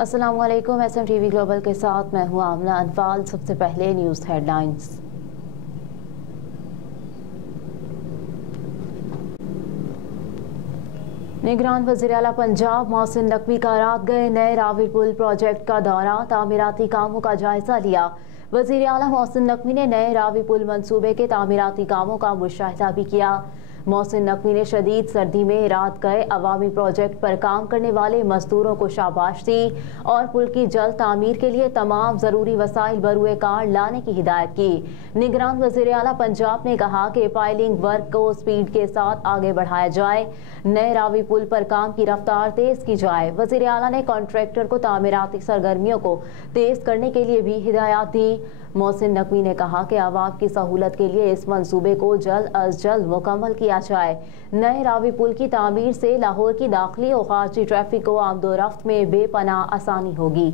अस्सलाम वालेकुम। SMTV global के साथ मैं हूँ आमना अनफाल। सबसे पहले न्यूज़ हेडलाइंस। निगरान वज़ीर आला पंजाब मोहसिन नकवी का रात गए नए रावलपुल प्रोजेक्ट का दौरा, तामीराती कामों का जायजा लिया। वज़ीर आला मोहसिन नकवी ने नए रावलपुल मंसूबे के तामीराती कामों का मुशाहिदा भी किया। मोहसिन नकवी ने शदीद सर्दी में रात गए अवामी प्रोजेक्ट पर काम करने वाले मजदूरों को शाबाश दी और पुल की जल्द तामीर के लिए तमाम ज़रूरी वसाइल बरूए कार लाने की हिदायत की। निगरान वज़ीर आला पंजाब ने कहा कि पाइलिंग वर्क को स्पीड के साथ आगे बढ़ाया जाए, नए रावी पुल पर काम की रफ्तार तेज की जाए। वज़ीर आला ने कॉन्ट्रैक्टर को तामीराती सरगर्मियों को तेज करने के लिए भी हिदायत दी। मोहसिन नकवी ने कहा कि आवाम की सहूलत के लिए इस मंसूबे को जल्द अज जल्द मुकम्मल किया जाए। नए रावी पुल की तामीर से लाहौर की दाखिली और खारजी ट्रैफिक को आमदोरफ्त में बेपनाह आसानी होगी।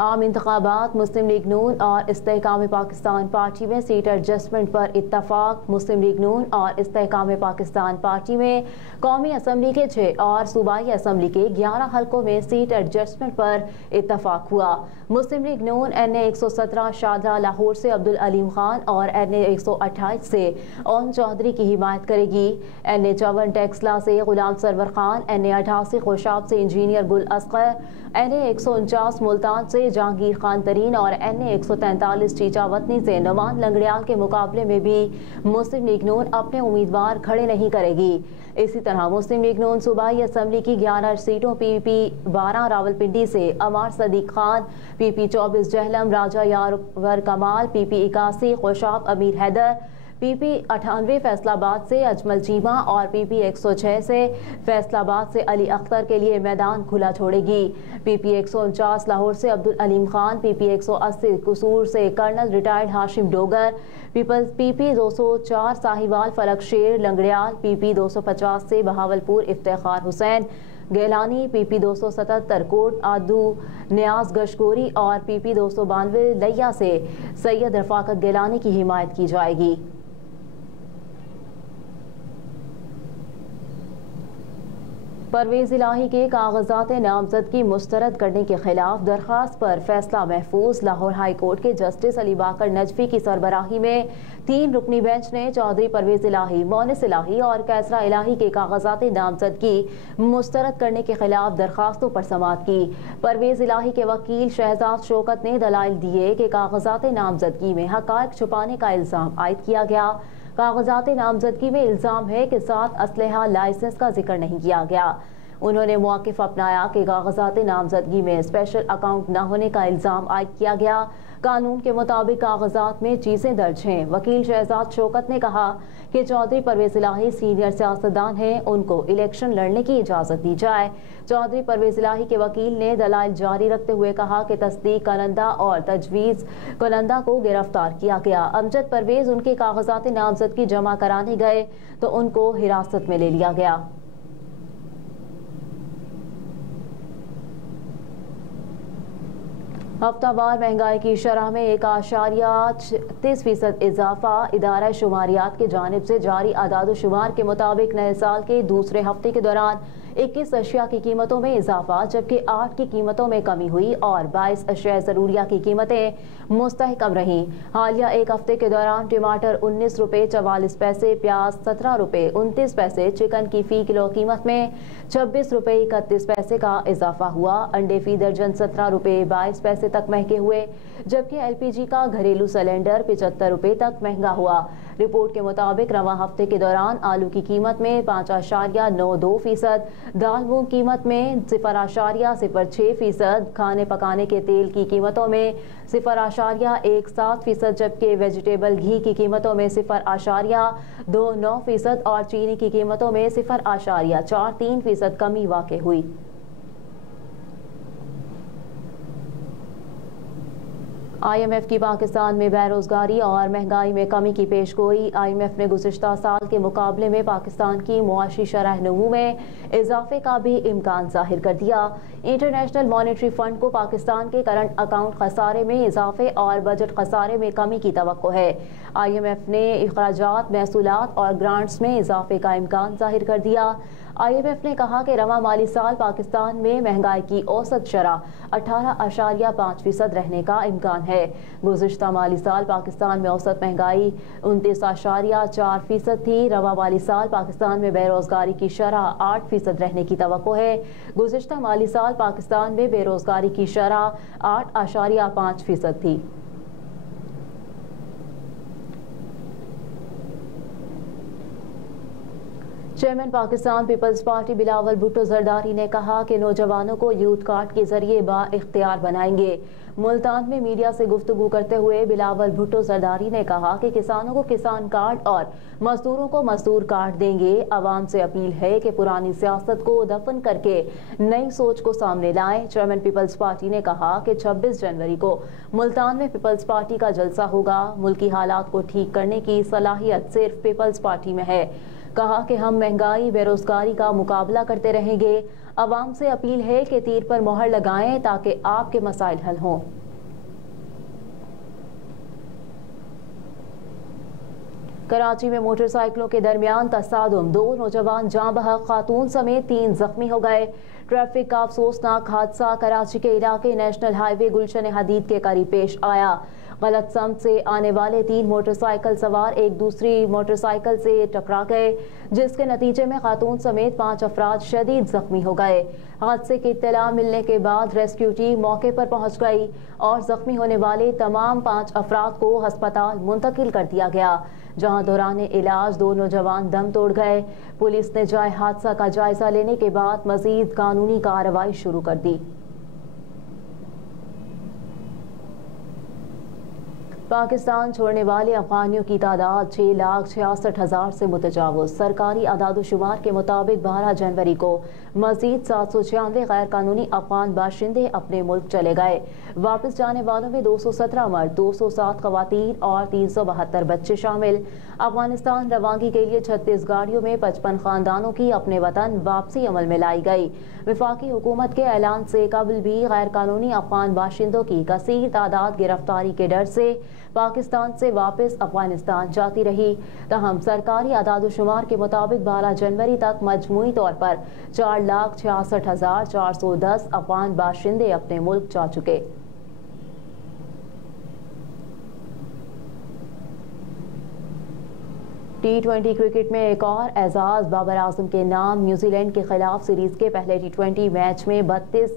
आम इंतखाबात, मुस्लिम लीग नून और इस्तेहकाम पाकिस्तान पार्टी में सीट एडजस्टमेंट पर इत्तफाक। मुस्लिम लीग नून और इस्तेहकाम पाकिस्तान पार्टी में कौमी असम्बली के 6 और सूबाई असम्बली के 11 हलकों में सीट एडजस्टमेंट पर इत्तफाक हुआ। मुस्लिम लीग नून NA 117 शादरा लाहौर से अब्दुल अलीम खान और NA 128 से ओन चौधरी की हिमायत करेगी। NA 54 टेक्सला से गुलाम सरवर खान, NA 88 खोशाब से इंजीनियर गुल असगर, NA 149 मुल्तान से जहांगीर खान तरीन और NA 143 चीचावतनी से नवान लंगड़ियाल के मुकाबले में भी मुस्लिम लीग नून अपने उम्मीदवार खड़े नहीं करेगी। इसी तरह मुस्लिम लीग नून सूबाई असम्बली की 11 सीटों PP 12 रावलपिंडी से अमार सदीक खान, PP 24 जहलम राजा यारवर कमाल, PP 81 खोशाब अमीर हैदर, PP 98 फैसलाबाद से अजमल चीमा और PP 106 से फैसलाबाद से अली अख्तर के लिए मैदान खुला छोड़ेगी। PP 149 लाहौर से अब्दुल अलीम खान, PP 180 कसूर से colonel retired Hashim Dogar, PP 204 Sahiwal Falak Sher Langrial, PP 250 से बहावलपुर इफ्तिखार हुसैन गैलानी, PP 277 कोट आदू न्याज गशकोरी और PP 292 लैया से सैयद रफाकत गैलानी की हिमायत की जाएगी। परवेज इलाही के कागजात नामजदगी मुस्तरद करने के खिलाफ दरख्वास्त पर फैसला महफूज। लाहौर हाई कोर्ट के जस्टिस अली बाकर नजफी की सरबराही में 3 रुकनी बेंच ने चौधरी परवेज इलाही, मोनिस इलाही और कैसरा इलाही के कागजात नामजदगी मुस्तरद करने के खिलाफ दरख्वास्तों पर समाअत की। परवेज इलाही के वकील शहजाद शौकत ने दलाइल दिए कि कागजात नामजदगी में हकायक छुपाने का इल्जाम आयद किया गया। कागजात नामजदगी में इल्जाम है कि 7 असलहा लाइसेंस का जिक्र नहीं किया गया। उन्होंने मौक़िफ़ अपनाया कि कागजात नामजदगी में स्पेशल अकाउंट न होने का इल्जाम आयद किया गया। कानून के मुताबिक कागजात में चीज़ें दर्ज हैं। वकील शहजाद शौकत ने कहा कि चौधरी परवेज इलाही सीनियर सियासतदान हैं, उनको इलेक्शन लड़ने की इजाज़त दी जाए। चौधरी परवेज इलाही के वकील ने दलाइल जारी रखते हुए कहा कि तस्दीक कंदा और तजवीज़ कंदा को गिरफ्तार किया गया। अमजद परवेज उनके कागजात नामजदगी जमा कराने गए तो उनको हिरासत में ले लिया गया। हफ्तावार महंगाई की शरह में 1.36% इजाफा। इदारा शुमारियात की जानिब से जारी आदाद शुमार के मुताबिक नए साल के दूसरे हफ्ते के दौरान 21 अशिया की कीमतों में इजाफा, जबकि 8 की कीमतों में कमी हुई और 22 अशिया ज़रूरिया की कीमतें मुस्तहकम रहीं। हालिया एक हफ्ते के दौरान टमाटर 19 रुपये 44 पैसे, प्याज 17 रुपये 29 पैसे, चिकन की फ़ी किलो कीमत में 26 रुपये 31 पैसे का इजाफा हुआ। अंडे फ़ी दर्जन 17 रुपये 22 पैसे तक महंगे हुए, जबकि LPG का घरेलू सिलेंडर 75 रुपये तक महंगा हुआ। रिपोर्ट के मुताबिक रवां हफ्ते के दौरान आलू की कीमत में 5.92%, दाल मूंग कीमत में 0.06%, खाने पकाने के तेल की कीमतों में 0.17%, जबकि वेजिटेबल घी की कीमतों में 0.29% और चीनी की कीमतों में 0.43% कमी वाक़ई हुई। IMF की पाकिस्तान में बेरोजगारी और महंगाई में कमी की पेशगोई। IMF ने गुज़िश्ता साल के मुकाबले में पाकिस्तान की मुआशी शरह नमू में इजाफे का भी इम्कान जाहिर कर दिया। इंटरनेशनल मॉनेटरी फंड को पाकिस्तान के करंट अकाउंट खसारे में इजाफे और बजट खसारे में कमी की तवक्को है। IMF ने इखराजात, महसूलात और ग्रांट्स में इजाफे का इम्कान जाहिर कर दिया। IMF نے کہا کہ رواں مالی سال پاکستان میں مہنگائی کی اوسط شرح 18.5% رہنے کا امکان ہے۔ گزشتہ مالی سال پاکستان میں اوسط مہنگائی 29.4% تھی۔ رواں مالی سال پاکستان میں بے روزگاری کی شرح 8% رہنے کی توقع ہے۔ گزشتہ مالی سال پاکستان میں بے روزگاری کی شرح 8.5% تھی۔ Chairman Pakistan peoples party Bilawal Bhutto Zardari نے کہا کہ نوجوانوں کو یوتھ کارڈ کے ذریعے با اختیار بنائیں گے۔ ملتان میں میڈیا سے گفتگو کرتے ہوئے بلاول بھٹو زرداری نے کہا کہ کسانوں کو کسان کارڈ اور مزدوروں کو مزدور کارڈ دیں گے۔ عوام سے اپیل ہے کہ پرانی سیاست کو دفن کر کے نئی سوچ کو سامنے لائیں۔ چیئرمین پیپلز پارٹی نے کہا کہ 26 جنوری کو ملتان میں پیپلز پارٹی کا جلسہ ہوگا۔ ملکی حالات کو ٹھیک کرنے کی صلاحیت صرف پیپلز پارٹی میں ہے۔ کہا کہ ہم مہنگائی بے روزگاری کا مقابلہ کرتے رہیں گے۔ عوام سے اپیل ہے کہ تیر پر مہر لگائیں تاکہ آپ کے مسائل حل ہوں۔ کراچی میں موٹر سائیکلوں کے درمیان تصادم، 2 نوجوان جاں بحق، خاتون سمیت 3 زخمی ہو گئے۔ ٹریفک کا افسوسناک حادثہ کراچی کے علاقے نیشنل ہائی وے گلشن حدید کے قریب پیش آیا۔ غلط سمت سے آنے والے 3 موٹر سائیکل سوار ایک دوسری موٹر سائیکل سے ٹکرا گئے، جس کے نتیجے میں خاتون سمیت 5 افراد شدید زخمی ہو گئے۔ حادثے کی اطلاع ملنے کے بعد ریسکیو ٹیم موقع پر پہنچ گئی اور زخمی ہونے والے تمام 5 افراد کو ہسپتال منتقل کر دیا گیا، جہاں دوران علاج 2 نوجوان دم توڑ گئے۔ پولیس نے جائے حادثہ کا جائزہ لینے کے بعد مزید قانونی کارروائی شروع کر دی۔ پاکستان چھوڑنے والے افغانیوں کی تعداد 6,66,000 سے متجاوز۔ سرکاری اعداد و شمار کے مطابق 12 جنوری کو مزید 796 غیر قانونی افغان باشندے اپنے ملک چلے گئے۔ واپس جانے والوں میں 217 مرد، 207 خواتین اور 372 بچے شامل۔ افغانستان روانگی کے لیے 36 گاڑیوں میں 55 خاندانوں کی اپنے وطن واپسی عمل میں لائی گئی۔ وفاقی حکومت کے اعلان سے قبل بھی غیر قانونی افغان باشندوں کی کثیر تعداد گرفتاری کے ڈر سے پاکستان سے واپس افغانستان جاتی رہی۔ تاہم سرکاری اعداد و شمار کے مطابق 12 جنوری تک مجموعی طور پر 4,66,410 افغان باشندے اپنے ملک جا چکے۔ T20 کرکٹ میں ایک اور اعزاز بابر اعظم کے نام۔ نیوزی لینڈ کے خلاف سیریز کے پہلے T20 میچ میں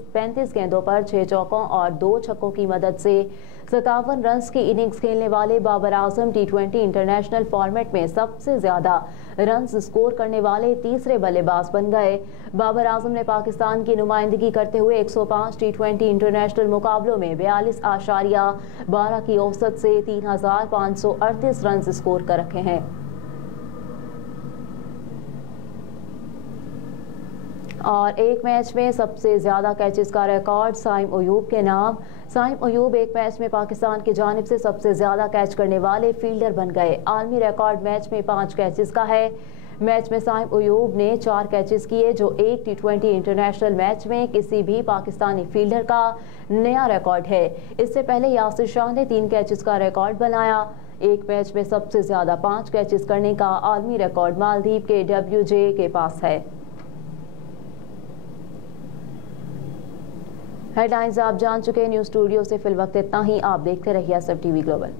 35 گیندوں پر 6 چوکوں اور 2 چھکوں کی مدد سے 57 رنز کی اننگز کھیلنے والے Babar Azam T20 international format میں سب سے زیادہ رنز اسکور کرنے والے تیسرے بلے باز بن گئے۔ بابر اعظم نے پاکستان کی نمائندگی کرتے ہوئے 105 T20 انٹرنیشنل مقابلوں میں 42.12 کی اوسط سے 3,538 رنز اسکور کر رکھے ہیں۔ اور ایک میچ میں سب سے زیادہ کیچز کا ریکارڈ سائم ایوب کے نام۔ سائم ایوب ایک میچ میں پاکستان کی جانب سے سب سے زیادہ کیچ کرنے والے فیلڈر بن گئے۔ عالمی ریکارڈ میچ میں 5 کیچز کا ہے۔ میچ میں سائم ایوب نے 4 کیچز کیے، جو ایک T20 انٹرنیشنل میچ میں کسی بھی پاکستانی فیلڈر کا نیا ریکارڈ ہے۔ اس سے پہلے یاسر شاہ نے 3 کیچز کا ریکارڈ بنایا۔ ایک میچ میں سب سے زیادہ 5 کیچز کرنے کا عالمی ریکارڈ مالدیپ کے WJ کے پاس ہے۔ ہیڈ لائنز آپ جان چکے۔ نیوز اسٹوڈیو سے فی الوقت اتنا ہی۔ آپ دیکھتے رہیے SF TV گلوبل۔